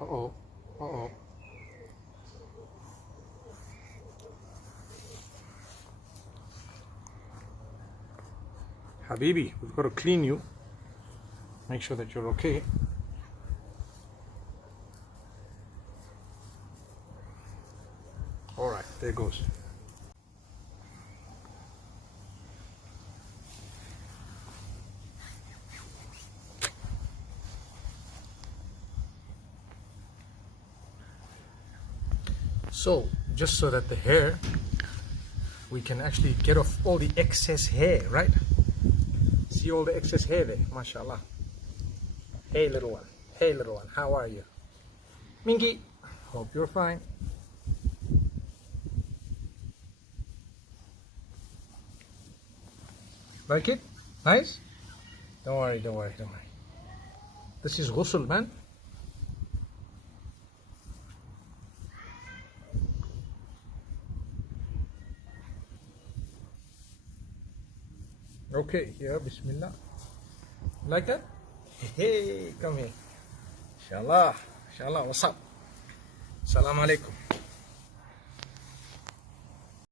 Uh-oh. Uh-oh. Habibi, we've got to clean you. Make sure that you're okay. All right, there goes. So, just so that the hair, we can actually get off all the excess hair, right? See all the excess hair there, mashallah. Hey little one, hey little one, how are you? Minky, hope you're fine. Like it? Nice? Don't worry, don't worry, don't worry. This is ghusl, man. Okay, yeah, bismillah. Like that? Hey, come here. Inshallah, inshallah, what's up? Assalamu alaikum.